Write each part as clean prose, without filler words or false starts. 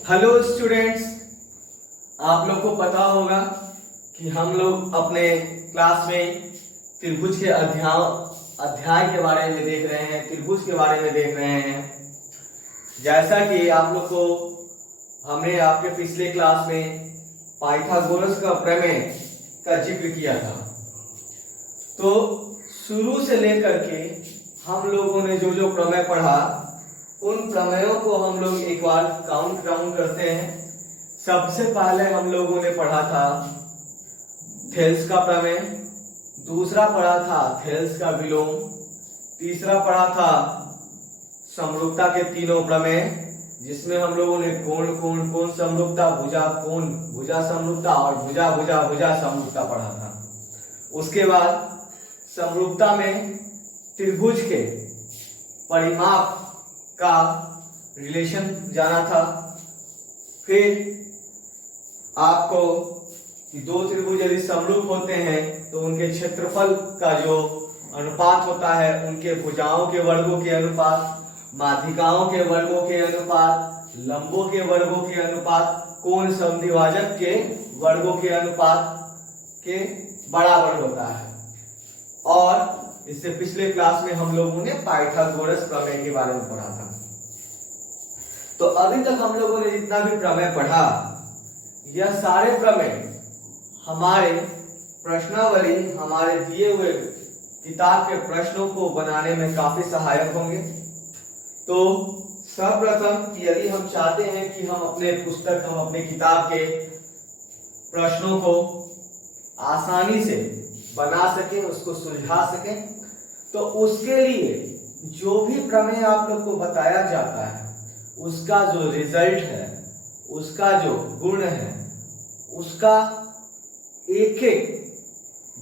Hello students, आप लोग को पता होगा कि हम लोग अपने क्लास में त्रिभुज के अध्याय के बारे में देख रहे हैं, त्रिभुज के बारे में देख रहे हैं। जैसा कि आप लोग को हमने आपके पिछले क्लास में पाइथागोरस का प्रमेय का जिक्र किया था, तो शुरू से लेकर के हम लोगों ने जो जो प्रमेय पढ़ा उन प्रमेयों को हम लोग एक बार काउंट डाउन करते हैं। सबसे पहले हम लोगों ने पढ़ा था थेल्स का प्रमेय, दूसरा पढ़ा था थेल्स का विलोम, तीसरा पढ़ा था समरूपता के तीनों प्रमेय, जिसमें हम लोगों ने कोण समरूपता, भुजा समरूपता और भुजा समरूपता पढ़ा था। उसके बाद समरूपता में त्रिभुज के परिमाप का रिलेशन जाना था। फिर आपको कि दो त्रिभुज यदि समरूप होते हैं तो उनके क्षेत्रफल का जो अनुपात होता है, उनके भुजाओं के वर्गों के अनुपात, माध्यिकाओं के वर्गों के अनुपात, लंबों के वर्गों के अनुपात, कोण समद्विभाजक के वर्गों के अनुपात के बराबर होता है। और इससे पिछले क्लास में हम लोगों ने पाइथागोरस प्रमेय के बारे में पढ़ा था। तो अभी तक हम लोगों ने जितना भी प्रमेय पढ़ा, यह सारे प्रमेय हमारे प्रश्नावली, हमारे दिए हुए किताब के प्रश्नों को बनाने में काफी सहायक होंगे। तो सर्वप्रथम यदि हम चाहते हैं कि हम अपने किताब के प्रश्नों को आसानी से बना सकें, उसको सुलझा सकें, तो उसके लिए जो भी प्रमेय आप लोग को बताया जाता है उसका जो रिजल्ट है, उसका जो गुण है, उसका एक एक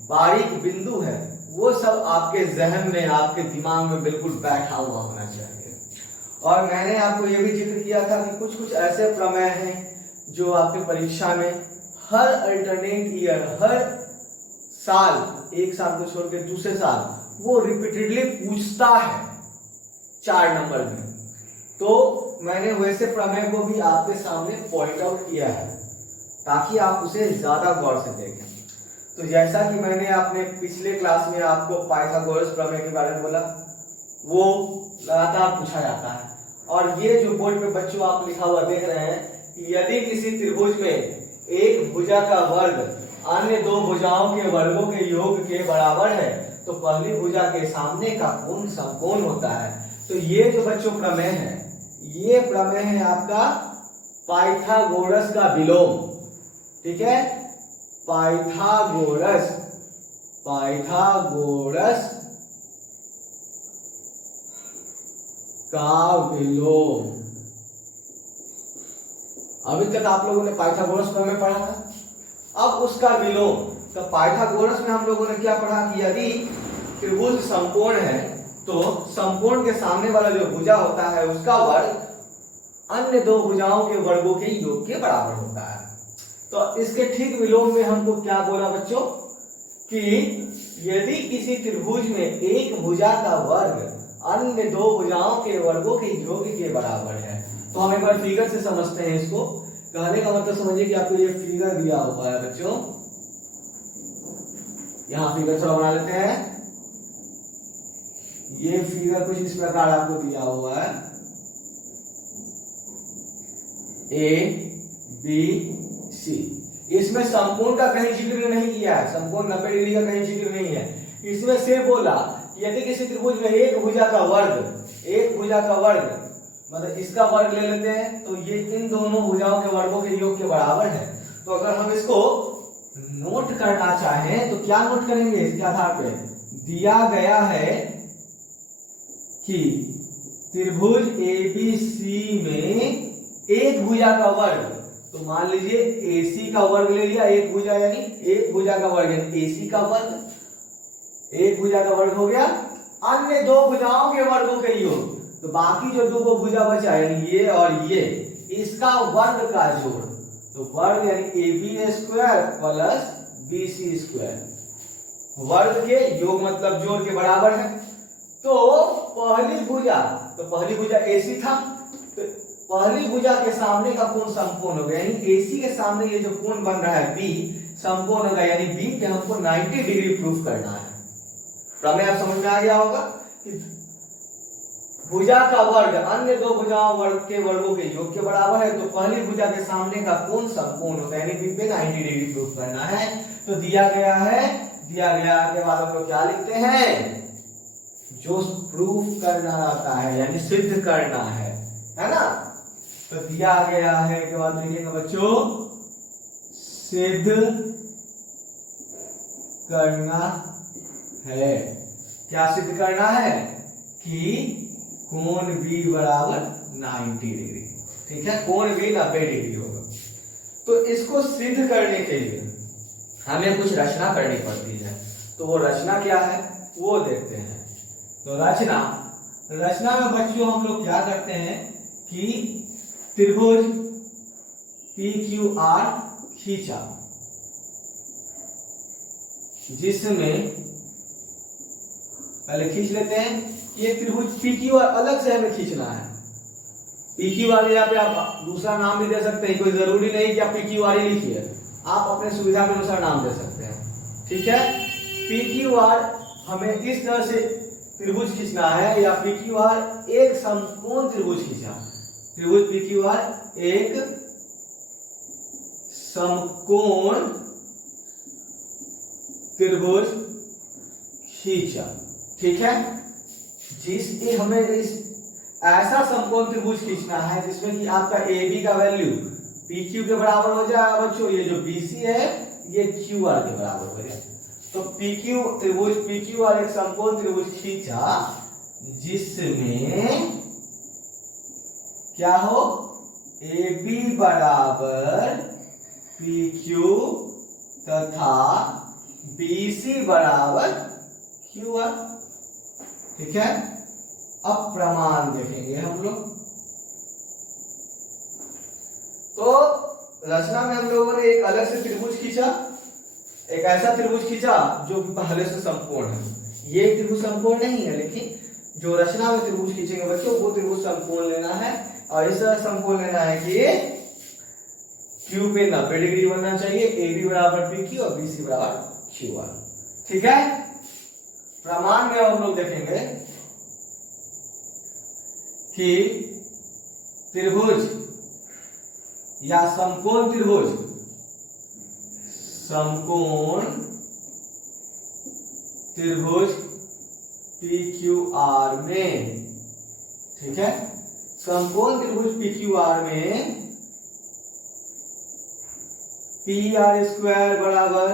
बारीक बिंदु है, वो सब आपके जहन में, आपके दिमाग में बिल्कुल बैठा हुआ होना चाहिए। और मैंने आपको ये भी जिक्र किया था कि कुछ कुछ ऐसे प्रमेय हैं जो आपके परीक्षा में हर अल्टरनेट ईयर, हर साल, एक साल को छोड़ के दूसरे साल वो रिपीटेडली पूछता है 4 नंबर में। तो मैंने वैसे प्रमेय को भी आपके सामने पॉइंट आउट किया है ताकि आप उसे ज्यादा गौर से देखें। तो जैसा कि मैंने अपने पिछले क्लास में आपको पाइथागोरस प्रमेय के बारे में बोला, वो लगातार पूछा जाता है। और ये जो बोर्ड पे बच्चों आप लिखा हुआ देख रहे हैं कि यदि किसी त्रिभुज में एक भुजा का वर्ग अन्य दो भुजाओं के वर्गों के योग के बराबर है तो पहली भुजा के सामने का कोण समकोण होता है। तो ये जो बच्चों प्रमेय है, ये प्रमेय है आपका पाइथागोरस का विलोम। ठीक है, पाइथागोरस का विलोम। अभी तक आप लोगों ने पाइथागोरस प्रमेय पढ़ा था, अब उसका विलोम। तो पाइथागोरस में हम लोगों ने क्या पढ़ा कि यदि त्रिभुज समकोण है तो समकोण के सामने वाला जो भुजा होता है उसका वर्ग अन्य दो भुजाओं के वर्गों के योग के बराबर होता है। तो इसके ठीक विलोम में हमको क्या बोला बच्चों कि यदि किसी त्रिभुज में एक भुजा का वर्ग अन्य दो भुजाओं के वर्गों के योग के बराबर है। तो हम एक बार फिगर से समझते हैं इसको। कहने का मतलब समझिए कि आपको ये फिगर दिया हुआ है बच्चों, यहां फिगर थोड़ा बना लेते हैं। ये फिगर कुछ इस प्रकार आपको दिया हुआ है, ए बी सी। इसमें समकोण का कहीं जिक्र नहीं किया है, समकोण 90 डिग्री का कहीं जिक्र नहीं है। इसमें सिर्फ बोला यदि किसी त्रिभुज में एक भुजा का वर्ग मतलब इसका वर्ग ले लेते हैं तो ये इन दोनों भुजाओं के वर्गों के योग के बराबर है। तो अगर हम इसको नोट करना चाहें तो क्या नोट करेंगे? इसके आधार पे दिया गया है कि त्रिभुज ABC में एक भुजा का वर्ग, तो मान लीजिए AC का वर्ग ले लिया, एक भुजा यानी एक भुजा का वर्ग यानी AC का वर्ग, एक भुजा का वर्ग हो गया, अन्य दो भुजाओं के वर्गों के योग, तो बाकी जो दो भुजा बचा यानी ये और ये, इसका वर्ग का जोड़, तो वर्ग यानी AB square plus BC square, वर्ग के योग मतलब जोड़ के बराबर है। तो पहली भुजा AC था, तो पहली भुजा के सामने का कोण समकोण होगा, यानी AC के सामने ये जो कोण बन रहा है B समकोण होगा, यानी B के हमको 90 डिग्री प्रूफ करना है। प्रमेय आप समझ में आ गया होगा कि भुजा का वर्ग अन्य दो भुजाओं वर्ग के वर्गों के योग के बराबर है, तो पहली भुजा के सामने का कोण समकोण होता है, यानी B पे 90 डिग्री प्रूफ करना है। तो दिया गया है, दिया गया के बाद हम लोग क्या लिखते हैं, जो प्रूफ करना रहता है यानी सिद्ध करना है ना। तो दिया गया है के बाद लिखेंगे बच्चों सिद्ध करना है। क्या सिद्ध करना है कि कोण B बराबर 90 डिग्री, ठीक है, कोण B 90 डिग्री होगा। तो इसको सिद्ध करने के लिए हमें कुछ रचना करनी पड़ती है, तो वो रचना क्या है वो देखते हैं। तो रचना में बच्चों हम लोग क्या करते हैं कि त्रिभुज PQR खींचा, जिसमें पहले खींच लेते हैं कि ये त्रिभुज PQR अलग से हमें खींचना है। PQR यहाँ पे आप दूसरा नाम भी दे सकते हैं, कोई जरूरी नहीं कि आप PQR ही लिखिए, आप अपने सुविधा के अनुसार नाम दे सकते हैं, ठीक है। PQR हमें इस तरह से त्रिभुज खींचना है, या PQR एक समकोण त्रिभुज खींचा, त्रिभुज PQR एक समकोण त्रिभुज खींचा, ठीक है, जिससे हमें इस ऐसा समकोण त्रिभुज खींचना है जिसमें कि आपका AB का वैल्यू PQ के बराबर हो जाए बच्चों, ये जो BC है ये QR के बराबर हो जाए। तो त्रिभुज PQR एक समकोण त्रिभुज खींचा जिसमें क्या हो, AB बराबर PQ तथा BC बराबर QR, ठीक है। अब प्रमाण देखेंगे हम लोग। तो रचना में हम लोगों ने एक अलग से त्रिभुज खींचा, एक ऐसा त्रिभुज खींचा जो कि पहले से समकोण है। ये त्रिभुज समकोण नहीं है, लेकिन जो रचना में त्रिभुज खींचेंगे बच्चों वो त्रिभुज समकोण लेना है, और इस तरह समकोण लेना है कि Q पे 90 डिग्री बनना चाहिए, AB बराबर PQ और BC बराबर QR, ठीक है। प्रमाण में हम लोग देखेंगे कि त्रिभुज या समकोण त्रिभुज, समकोण त्रिभुज PQR में, ठीक है, समकोण त्रिभुज PQR में PR स्क्वायर बराबर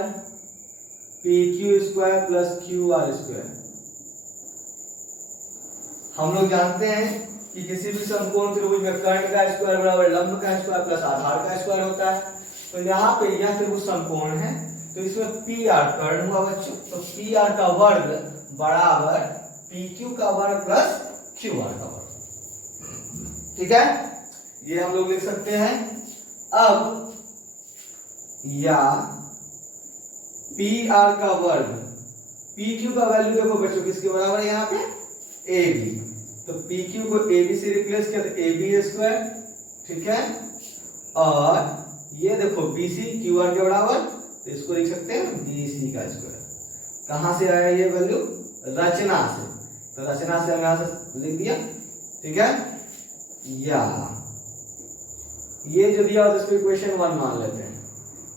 PQ square plus QR square. हम लोग जानते हैं कि किसी भी समकोण त्रिभुज में कर्ण का स्क्वायर बराबर लंब का स्क्वायर प्लस आधार का स्क्वायर होता है। तो यहाँ पे यह त्रिभुज समकोण है, तो इसमें PR कर्ण हुआ बच्चों, तो PR का वर्ग बराबर PQ का वर्ग प्लस QR का वर्ग, ठीक है, ये हम लोग लिख सकते हैं। अब या PR का वर्ग, PQ का वैल्यू देखो बच्चों किसके बराबर है यहाँ पे, AB, तो PQ को AB से रिप्लेस किया तो AB स्क्वायर, ठीक है, और ये देखो BC QR के बराबर, तो इसको लिख सकते हैं BC का स्क्वायर। कहां से आया ये वैल्यू, रचना से, तो रचना से हम यहां से लिख दिया, ठीक है। या ये जो दिया इसको इक्वेशन 1 मान लेते हैं,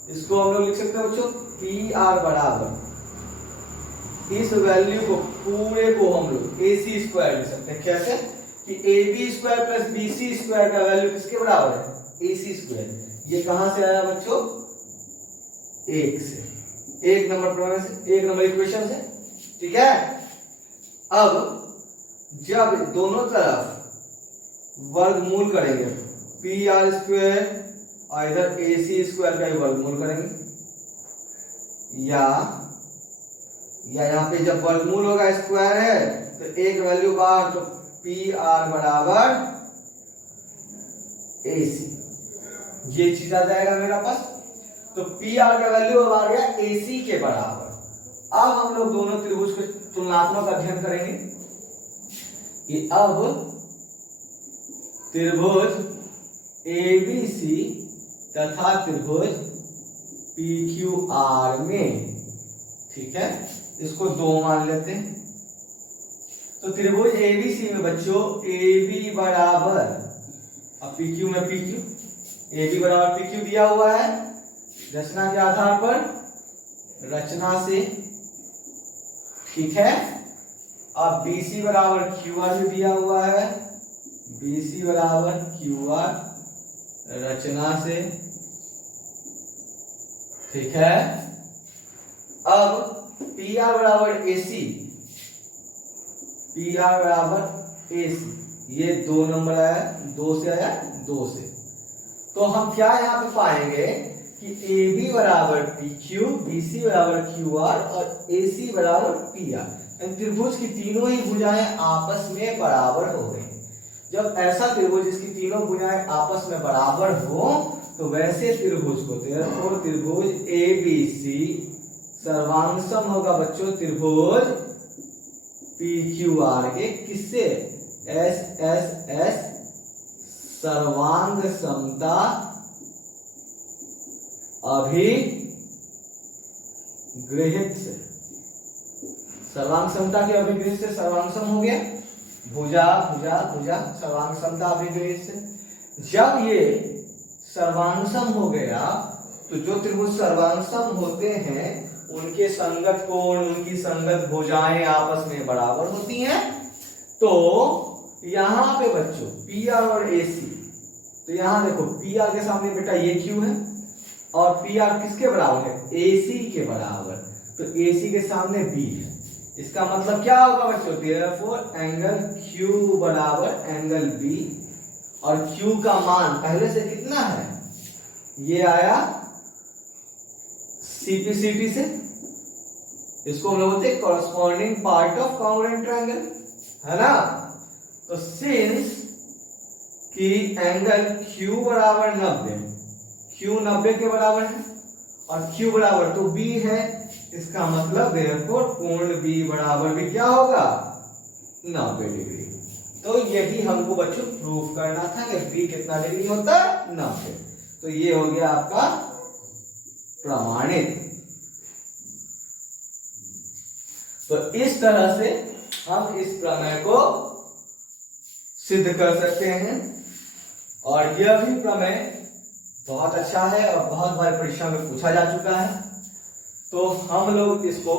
इसको हम लोग लिख सकते हैं बच्चों PR बराबर, इस वैल्यू को पूरे को हम लोग AC स्क्वायर लिख सकते हैं। कैसे कि AB square plus BC square का वैल्यू किसके बराबर है, AC स्क्वायर। ये कहां से आया बच्चों, एक से, एक नंबर प्रमेय से, एक नंबर इक्वेशन से, ठीक है। अब जब दोनों तरफ वर्गमूल करेंगे, PR स्क्वायर और इधर AC स्क्वायर का ही वर्गमूल करेंगे, या यहाँ पे जब वर्गमूल होगा स्क्वायर है तो एक वैल्यू बाहर, तो PR बराबर AC, ये चीज आ जाएगा मेरा पास। तो PR का वैल्यू अब आ गया AC के बराबर। अब हम लोग दोनों त्रिभुज के तुलनात्मक अध्ययन करेंगे कि अब त्रिभुज ABC तथा त्रिभुज PQR में, ठीक है, इसको 2 मान लेते हैं। तो त्रिभुज ABC में बच्चों AB बराबर, अब PQ में PQ, AB बराबर PQ दिया हुआ है रचना के आधार पर, रचना से, ठीक है। अब BC बराबर QR भी दिया हुआ है, BC बराबर QR रचना से, ठीक है। अब PR बराबर AC, PR बराबर AC, ये 2 नंबर आया, 2 से आया, 2 से। तो हम क्या यहाँ पे पाएंगे कि AB बराबर PQ, BC बराबर QR और AC बराबर PR, त्रिभुज की तीनों ही भुजाएं आपस में बराबर हो गई। जब ऐसा त्रिभुज जिसकी तीनों भुजाएं आपस में बराबर हो तो वैसे त्रिभुज को, त्रिभुज ABC सर्वांग सम होगा बच्चों त्रिभुज PQR के, किससे? SSS सर्वांग समता अभिगृहित से, सर्वांग समता के अभिगृहित से सर्वांग सम हो गया, भुजा भुजा भुजा सर्वांग समता अभिगृहित से। जब ये सर्वांगसम हो गया तो जो त्रिभुज सर्वांगसम होते हैं उनके संगत कोण, उनकी संगत भुजाएं आपस में बराबर होती हैं। तो यहां पे बच्चों PR और AC, तो यहां देखो PR के सामने बेटा ये Q है और PR किसके बराबर है? AC के बराबर, तो AC के सामने B है। इसका मतलब क्या होगा बच्चों? therefore एंगल Q बराबर एंगल B, और Q का मान पहले से कितना है? ये आया CPCT से, इसको हम लोग बोलते हैं corresponding part of congruent triangle, है ना। तो सिंस कि एंगल Q बराबर 90, Q 90 के बराबर है और Q बराबर तो B है, इसका मतलब therefore कोण B बराबर भी क्या होगा? 90 डिग्री। तो यही हमको बच्चों प्रूफ करना था कि B कितना डिग्री होता है? 90। तो ये हो गया आपका प्रमाणित। तो इस तरह से हम इस प्रमेय को सिद्ध कर सकते हैं, और यह भी प्रमेय बहुत अच्छा है और बहुत बार परीक्षा में पूछा जा चुका है। तो हम लोग इसको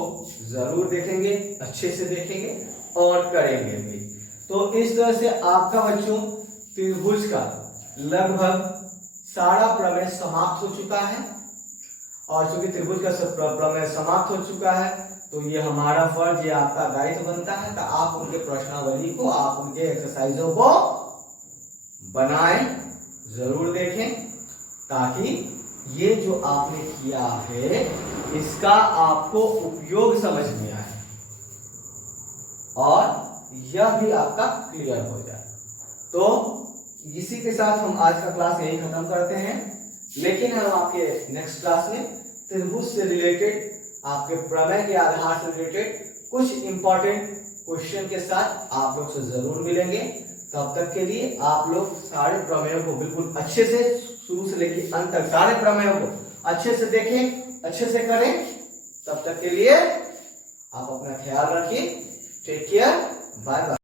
जरूर देखेंगे, अच्छे से देखेंगे और करेंगे भी। तो इस तरह से आपका बच्चों त्रिभुज का लगभग सारा प्रमेय समाप्त हो चुका है, और चूंकि त्रिभुज का प्रमेय समाप्त हो चुका है तो ये हमारा फर्ज, ये आपका दायित्व बनता है कि आप उनके प्रश्नावली को, आप उनके एक्सरसाइजों को बनाएं, जरूर देखें, ताकि ये जो आपने किया है इसका आपको उपयोग समझ में आए और यह भी आपका क्लियर हो जाए। तो इसी के साथ हम आज का क्लास यही खत्म करते हैं, लेकिन हम आपके नेक्स्ट क्लास में त्रिभुज से रिलेटेड, आपके प्रमेय के आधार से रिलेटेड कुछ इंपॉर्टेंट क्वेश्चन के साथ आप लोग से जरूर मिलेंगे। तब तक के लिए आप लोग सारे प्रमेयों को बिल्कुल अच्छे से, शुरू से लेकर अंत तक सारे प्रमेयों को अच्छे से देखें, अच्छे से करें। तब तक के लिए आप अपना ख्याल रखिए। Take care, bye bye.